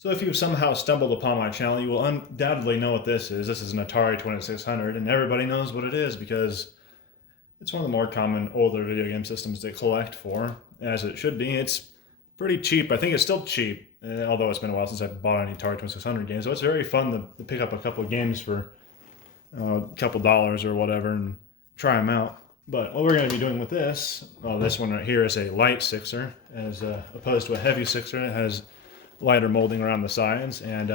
So if you've somehow stumbled upon my channel, you will undoubtedly know what this is. This is an Atari 2600, and everybody knows what it is because it's one of the more common older video game systems to collect for, as it should be. It's pretty cheap. I think it's still cheap, although it's been a while since I bought any Atari 2600 games. So it's very fun to pick up a couple of games for a couple dollars or whatever and try them out. But what we're going to be doing with this, well, this one right here is a light sixer, as opposed to a heavy sixer. It has lighter molding around the sides, and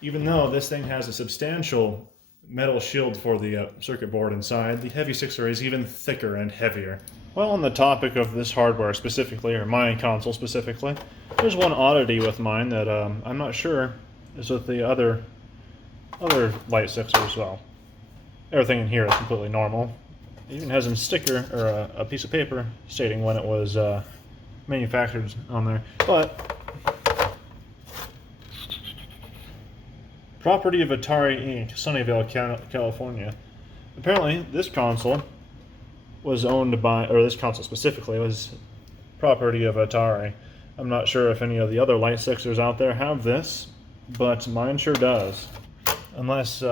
even though this thing has a substantial metal shield for the circuit board inside, the heavy sixer is even thicker and heavier. Well, on the topic of this hardware specifically, or my console specifically, there's one oddity with mine that I'm not sure is with the other light sixers. Well, everything in here is completely normal. It even has a sticker, or a piece of paper, stating when it was manufactured on there. But property of Atari Inc., Sunnyvale, California. Apparently, this console was owned by, or this console specifically was property of Atari. I'm not sure if any of the other light sixers out there have this, but mine sure does. Unless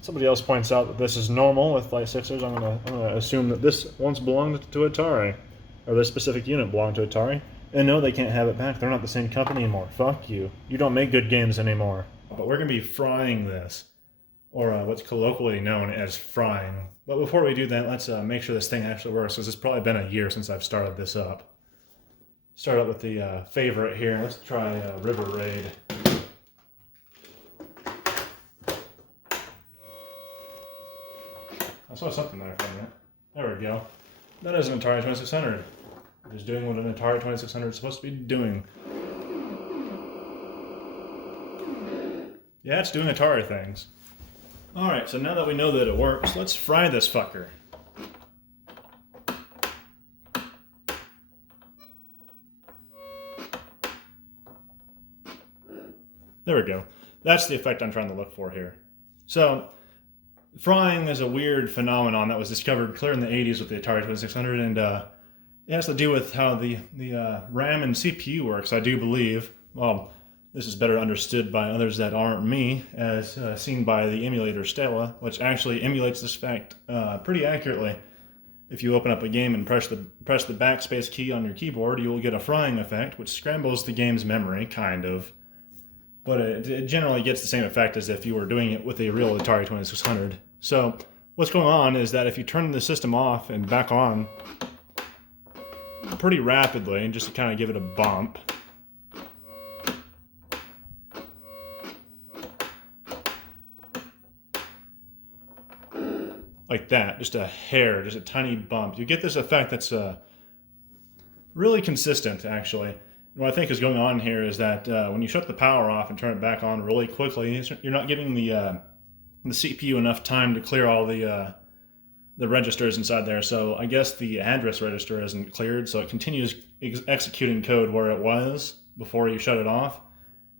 somebody else points out that this is normal with light sixers, I'm gonna assume that this once belonged to Atari, or this specific unit belonged to Atari. And no, they can't have it back. They're not the same company anymore. Fuck you. You don't make good games anymore. But we're going to be frying this, or what's colloquially known as frying. But before we do that, let's make sure this thing actually works, because it's probably been a year since I've started this up. Start out with the favorite here. Let's try River Raid. I saw something there from it. There we go. That is an Atari 2600. It is doing what an Atari 2600 is supposed to be doing. Yeah, it's doing Atari things. Alright, so now that we know that it works, let's fry this fucker. There we go. That's the effect I'm trying to look for here. So, frying is a weird phenomenon that was discovered clear in the 80s with the Atari 2600, and it has to do with how the RAM and CPU works, I do believe. Well, this is better understood by others that aren't me, as seen by the emulator Stella, which actually emulates this fact pretty accurately. If you open up a game and press the backspace key on your keyboard, you will get a frying effect, which scrambles the game's memory, kind of. But it generally gets the same effect as if you were doing it with a real Atari 2600. So what's going on is that if you turn the system off and back on pretty rapidly, and just to kind of give it a bump, like that, just a hair, just a tiny bump, you get this effect that's really consistent, actually. What I think is going on here is that when you shut the power off and turn it back on really quickly, you're not giving the CPU enough time to clear all the registers inside there. So I guess the address register isn't cleared, so it continues executing code where it was before you shut it off.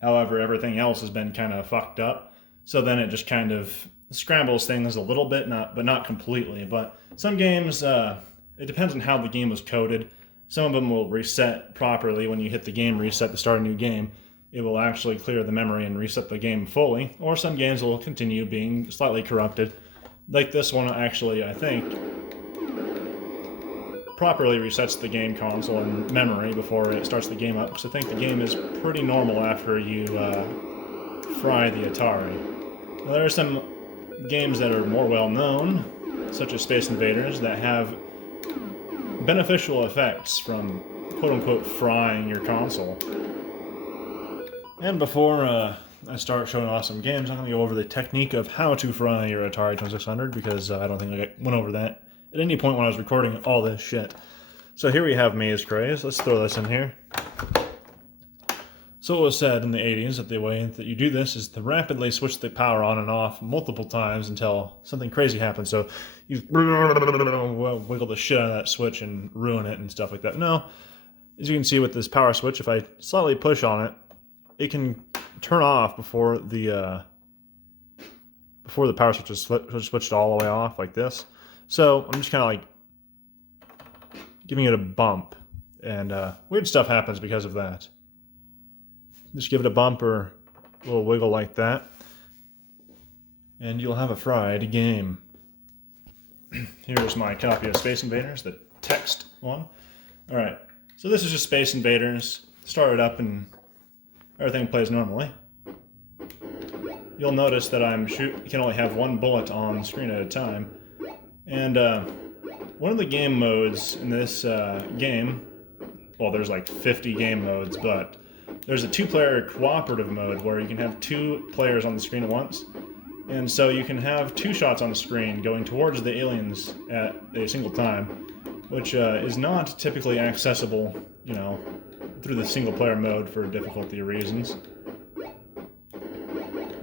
However, everything else has been kind of fucked up. So then it just kind of scrambles things a little bit, but not completely. But some games, it depends on how the game was coded. Some of them will reset properly when you hit the game reset to start a new game. It will actually clear the memory and reset the game fully. Or some games will continue being slightly corrupted. Like this one, actually, I think, properly resets the game console and memory before it starts the game up. Because I think the game is pretty normal after you fry the Atari. Now, there are some games that are more well known, such as Space Invaders, that have beneficial effects from quote-unquote frying your console. And before I start showing off some games, I'm going to go over the technique of how to fry your Atari 2600, because I don't think I went over that at any point when I was recording all this shit. So here we have Maze Craze. Let's throw this in here. So it was said in the 80s that the way that you do this is to rapidly switch the power on and off multiple times until something crazy happens. So you wiggle the shit out of that switch and ruin it and stuff like that. No, as you can see with this power switch, if I slightly push on it, it can turn off before the power switch is switched all the way off, like this. So I'm just kind of like giving it a bump, and weird stuff happens because of that. Just give it a bump or a little wiggle like that, and you'll have a fried game. Here's my copy of Space Invaders, the text one. Alright, so this is just Space Invaders. Start it up and everything plays normally. You'll notice that you can only have one bullet on the screen at a time. And one of the game modes in this game, well, there's like 50 game modes, but there's a two-player cooperative mode where you can have two players on the screen at once. And so you can have two shots on the screen going towards the aliens at a single time, which is not typically accessible, you know, through the single-player mode for difficulty reasons.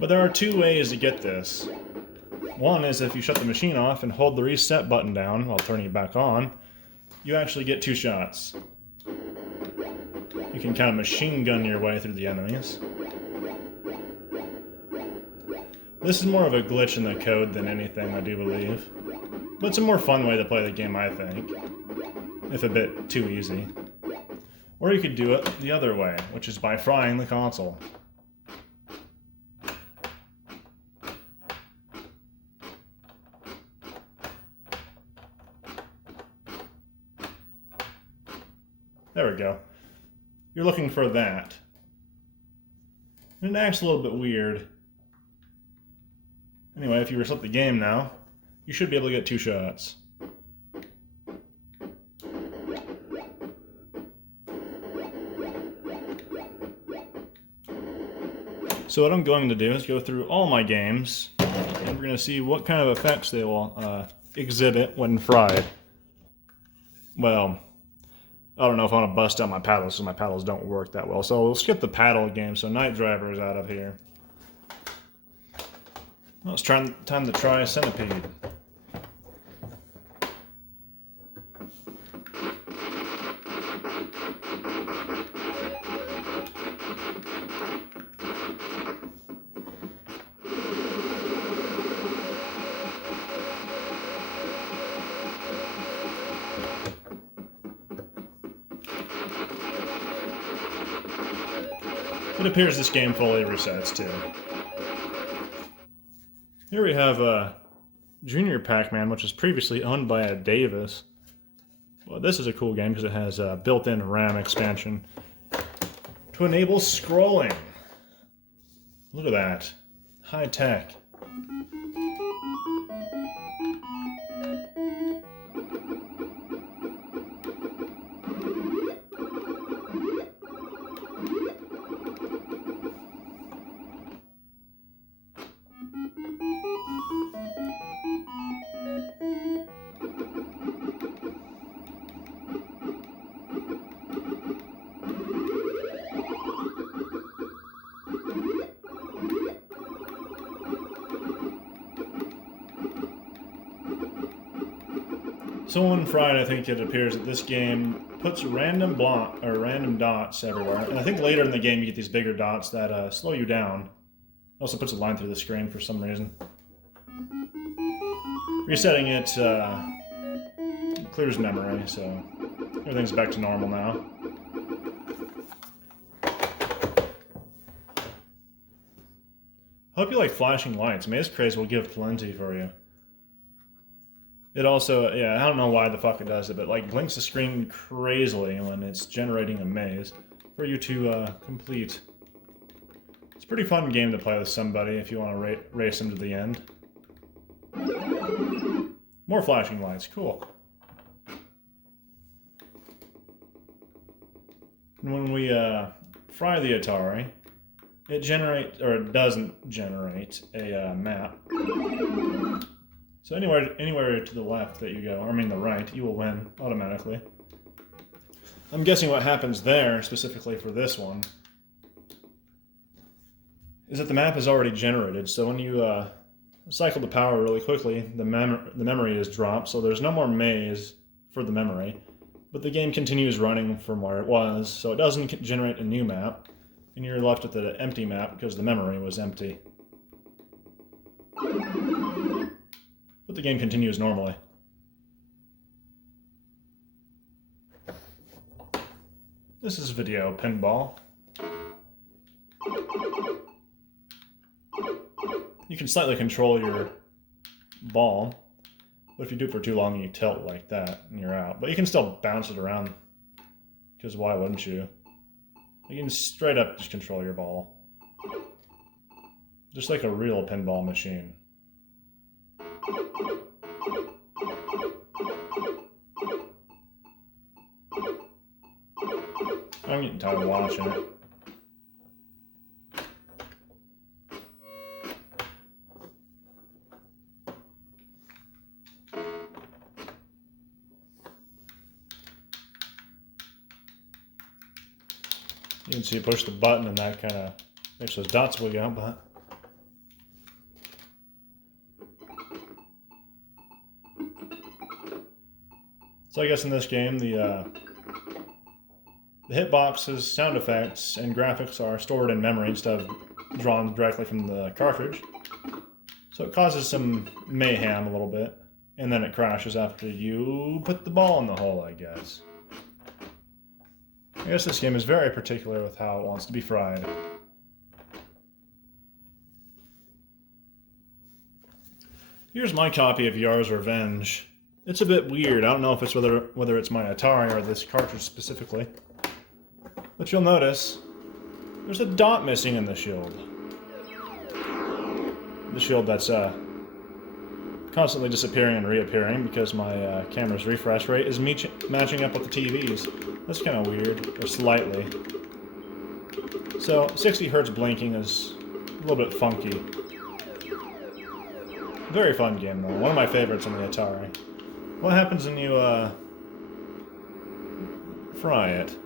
But there are two ways to get this. One is if you shut the machine off and hold the reset button down while turning it back on, you actually get two shots. You can kind of machine gun your way through the enemies. This is more of a glitch in the code than anything, I do believe. But it's a more fun way to play the game, I think. If a bit too easy. Or you could do it the other way, which is by frying the console. There we go. You're looking for that. And it acts a little bit weird. Anyway, if you reset the game now, you should be able to get two shots. So what I'm going to do is go through all my games, and we're going to see what kind of effects they will exhibit when fried. Well, I don't know if I want to bust out my paddles, because my paddles don't work that well. So we'll skip the paddle game, so Night Driver is out of here. Well, it's time to try Centipede. It appears this game fully resets too. Here we have Junior PacMan, which was previously owned by a Davis. Well, this is a cool game because it has a built-in RAM expansion to enable scrolling. Look at that. High tech. So on Friday, I think it appears that this game puts random dots everywhere. And I think later in the game you get these bigger dots that slow you down. It also puts a line through the screen for some reason. Resetting it clears memory, so everything's back to normal now. Hope you like flashing lights. Maze Craze will give plenty for you. It also, yeah, I don't know why the fuck it does it, but like blinks the screen crazily when it's generating a maze for you to complete. It's a pretty fun game to play with somebody if you want to race them to the end. More flashing lights, cool. And when we fry the Atari, it doesn't generate a map. So anywhere to the left that you go, or I mean the right, you will win automatically. I'm guessing what happens there, specifically for this one, is that the map is already generated. So when you cycle the power really quickly, the memory is dropped, so there's no more maze for the memory. But the game continues running from where it was, so it doesn't generate a new map, and you're left with an empty map because the memory was empty. But the game continues normally. This is video Pinball. You can slightly control your ball, but if you do it for too long, you tilt like that, and you're out. But you can still bounce it around, because why wouldn't you? You can straight up just control your ball. Just like a real pinball machine. I'm getting tired of watching it. You can see you push the button and that kind of makes those dots wiggle out, but so I guess in this game the hitboxes, sound effects, and graphics are stored in memory instead of drawn directly from the cartridge. So it causes some mayhem a little bit, and then it crashes after you put the ball in the hole, I guess. I guess this game is very particular with how it wants to be fried. Here's my copy of Yars Revenge. It's a bit weird. I don't know if it's whether it's my Atari or this cartridge specifically. But you'll notice there's a dot missing in the shield. The shield that's constantly disappearing and reappearing because my camera's refresh rate is matching up with the TV's. That's kind of weird, or slightly. So 60 hertz blinking is a little bit funky. Very fun game though. One of my favorites on the Atari. What happens when you fry it?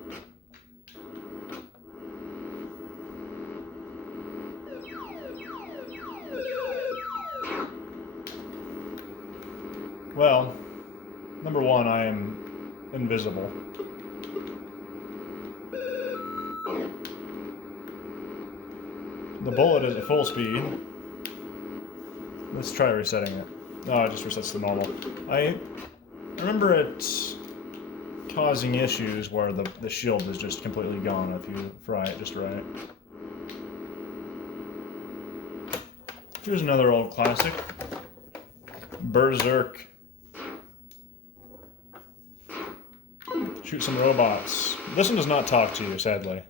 Well, number one, I am invisible. The bullet is at full speed. Let's try resetting it. Oh, it just resets to normal. I remember it causing issues where the shield is just completely gone if you fry it just right. Here's another old classic. Berserk. Shoot some robots. This one does not talk to you, sadly.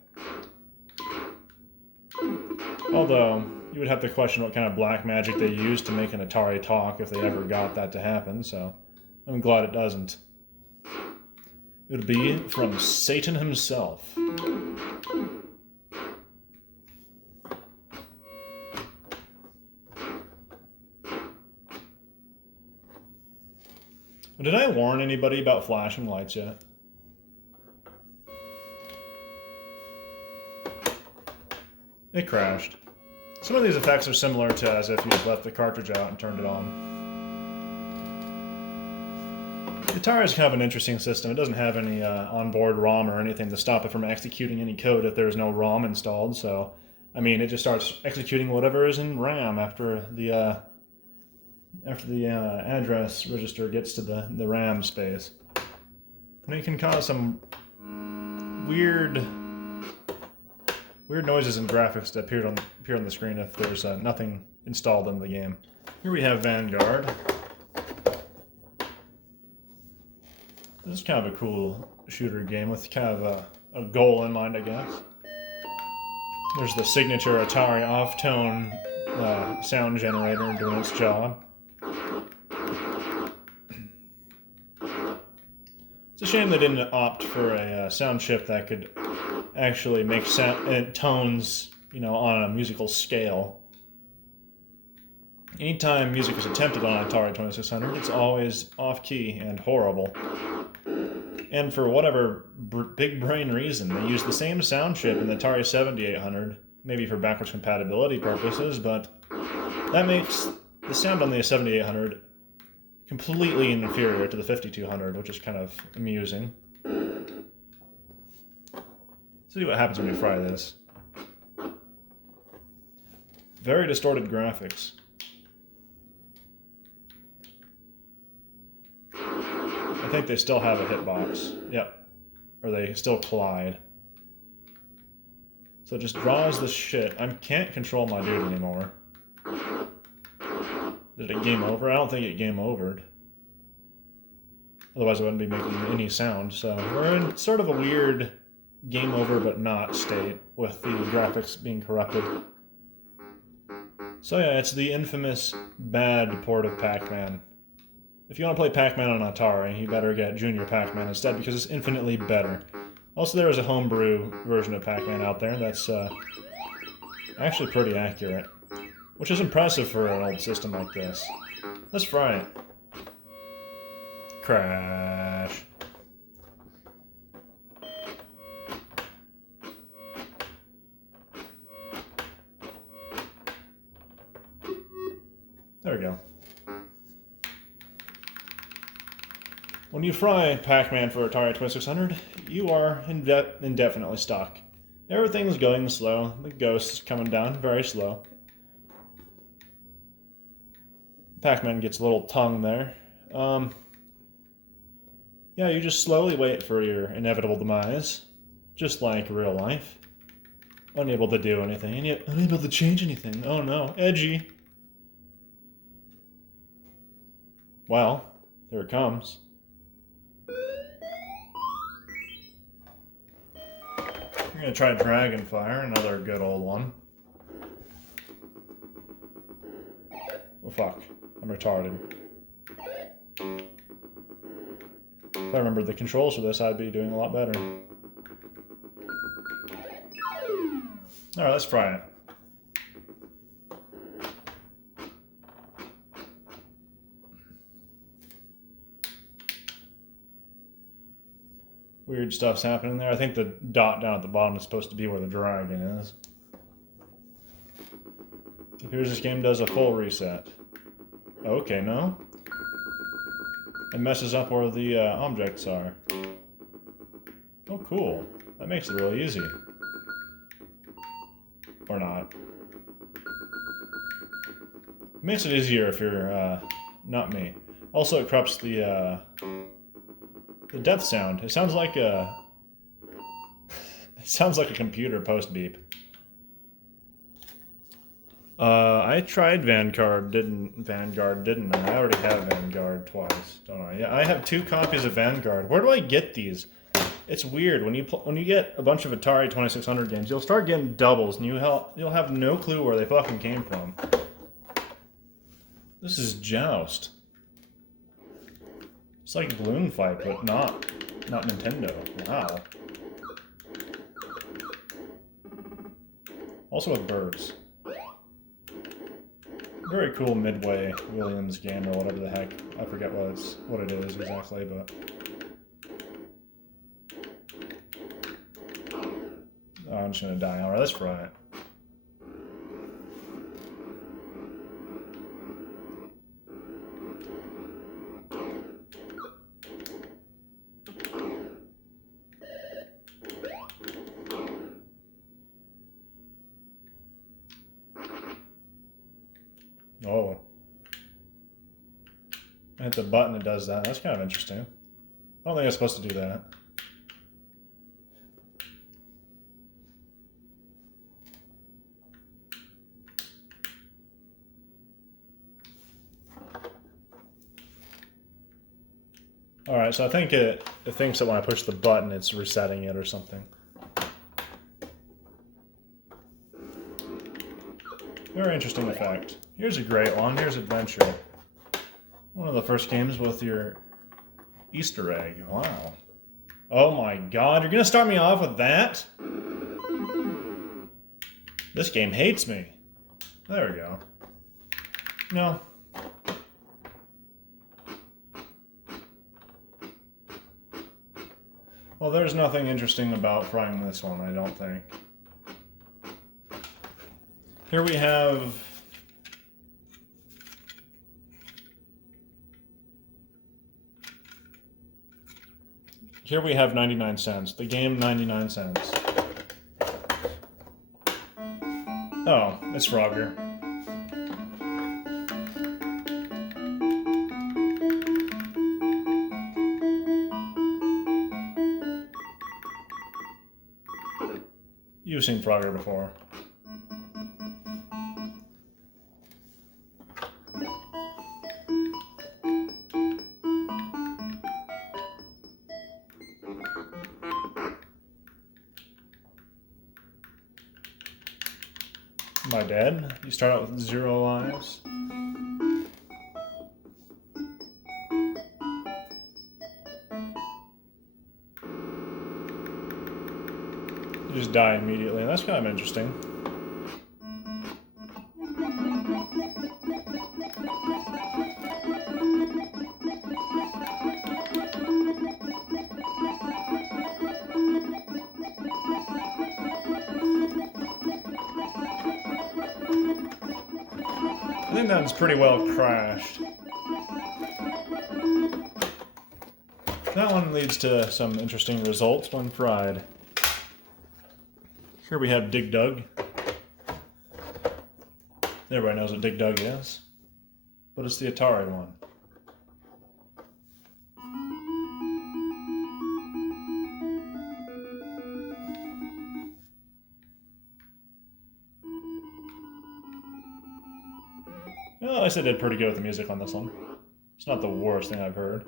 Although, you would have to question what kind of black magic they used to make an Atari talk if they ever got that to happen, so I'm glad it doesn't. It would be from Satan himself. Did I warn anybody about flashing lights yet? It crashed. Some of these effects are similar to as if you left the cartridge out and turned it on. The Atari is kind of an interesting system. It doesn't have any onboard ROM or anything to stop it from executing any code if there's no ROM installed, so I mean it just starts executing whatever is in RAM after the address register gets to the RAM space. And it can cause some weird noises and graphics to appear on the screen if there's nothing installed in the game. Here we have Vanguard. This is kind of a cool shooter game with kind of a goal in mind, I guess. There's the signature Atari off-tone sound generator doing its job. It's a shame they didn't opt for a sound chip that could actually make tones, you know, on a musical scale. Anytime music is attempted on Atari 2600, it's always off-key and horrible. And for whatever big brain reason, they use the same sound chip in the Atari 7800, maybe for backwards compatibility purposes, but that makes the sound on the 7800 completely inferior to the 5200, which is kind of amusing. See what happens when you fry this. Very distorted graphics. I think they still have a hitbox. Yep. Or they still collide. So it just draws the shit. I can't control my dude anymore. Did it game over? I don't think it game overed. Otherwise I wouldn't be making any sound. So we're in sort of a weird game over but not state with the graphics being corrupted. So yeah, it's the infamous bad port of PacMan. If you want to play PacMan on Atari, you better get Junior PacMan instead because it's infinitely better. Also, there is a homebrew version of PacMan out there that's actually pretty accurate, which is impressive for an old system like this. Let's fry it. Crash. There we go. When you fry PacMan for Atari 2600, you are indefinitely stuck. Everything's going slow. The ghost is coming down very slow. PacMan gets a little tongue there. Yeah, you just slowly wait for your inevitable demise, just like real life. Unable to do anything, and yet unable to change anything. Oh no, edgy. Well, there it comes. We're going to try Dragonfire, another good old one. Oh fuck, I'm retarded. If I remembered the controls for this, I'd be doing a lot better. Alright, let's try it. Weird stuff's happening there. I think the dot down at the bottom is supposed to be where the dragon is. It appears this game does a full reset. Okay, no? It messes up where the objects are. Oh, cool. That makes it really easy. Or not. It makes it easier if you're not me. Also, it corrupts the death sound. It sounds like a... It sounds like a computer post-beep. I tried Vanguard, didn't I? I already have Vanguard twice, don't I? Yeah, I have 2 copies of Vanguard. Where do I get these? It's weird. When you get a bunch of Atari 2600 games, you'll start getting doubles, and you'll have no clue where they fucking came from. This is Joust. It's like Balloon Fight, but not Nintendo. Wow. Also with birds. Very cool Midway Williams game or whatever the heck. I forget what it is exactly, but oh, I'm just gonna die. Alright, let's try it. Oh. I hit the button that does that. That's kind of interesting. I don't think I'm supposed to do that. Alright, so I think it thinks that when I push the button, it's resetting it or something. Very interesting effect. Here's a great one. Here's Adventure. One of the first games with your Easter egg. Wow. Oh my god, you're gonna start me off with that? This game hates me. There we go. No. Well, there's nothing interesting about frying this one, I don't think. Here we have... Here we have 99 cents. The game, 99 cents. Oh, it's Frogger. You've seen Frogger before. My dad, you start out with 0 lives. You just die immediately, and that's kind of interesting. I think that one's pretty well crashed. That one leads to some interesting results when fried. Here we have Dig Dug. Everybody knows what Dig Dug is, but it's the Atari one. Well, at least I did pretty good with the music on this one. It's not the worst thing I've heard.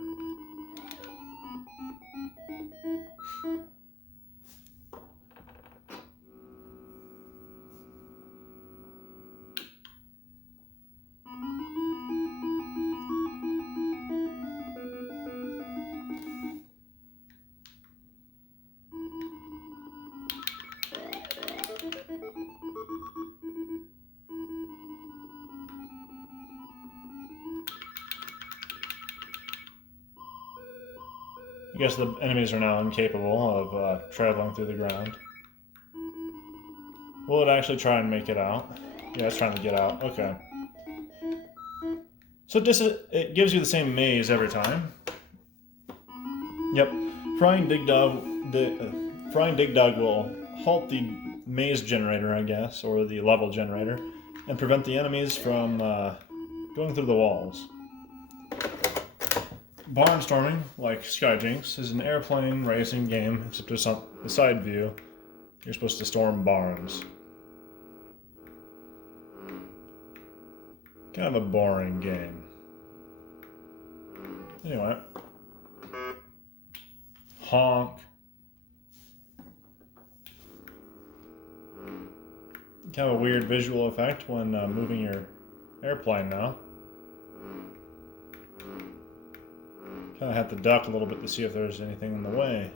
I guess the enemies are now incapable of traveling through the ground. Will it actually try and make it out? Yeah, it's trying to get out. Okay. So it gives you the same maze every time. Yep. Frying Dig Dug will halt the maze generator, I guess, or the level generator, and prevent the enemies from going through the walls. Barnstorming, like Skyjinx, is an airplane racing game, except it's on the side view. You're supposed to storm barns. Kind of a boring game. Anyway. Honk. Kind of a weird visual effect when moving your airplane now. Kind of have to duck a little bit to see if there's anything in the way.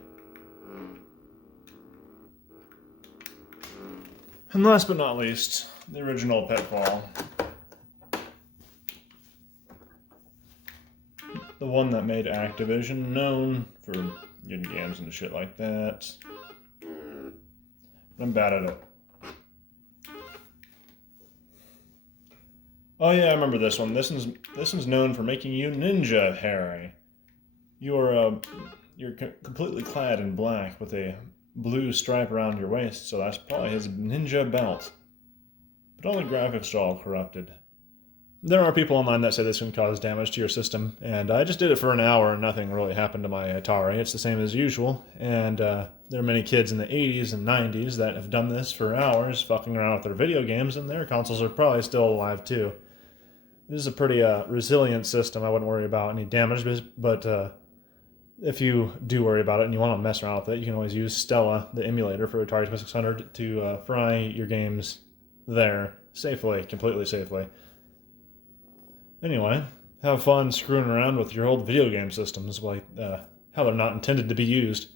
And last but not least, the original Pitfall. The one that made Activision known for good games and shit like that. I'm bad at it. Oh yeah, I remember this one. This one's known for making you Ninja Harry. You're completely clad in black with a blue stripe around your waist, so that's probably his ninja belt. But all the graphics are all corrupted. There are people online that say this can cause damage to your system, and I just did it for an hour and nothing really happened to my Atari. It's the same as usual, and there are many kids in the 80s and 90s that have done this for hours, fucking around with their video games, and their consoles are probably still alive too. This is a pretty resilient system. I wouldn't worry about any damage, but if you do worry about it and you want to mess around with it, you can always use Stella, the emulator for Atari 2600, to fry your games there safely, completely safely. Anyway, have fun screwing around with your old video game systems, like how they're not intended to be used.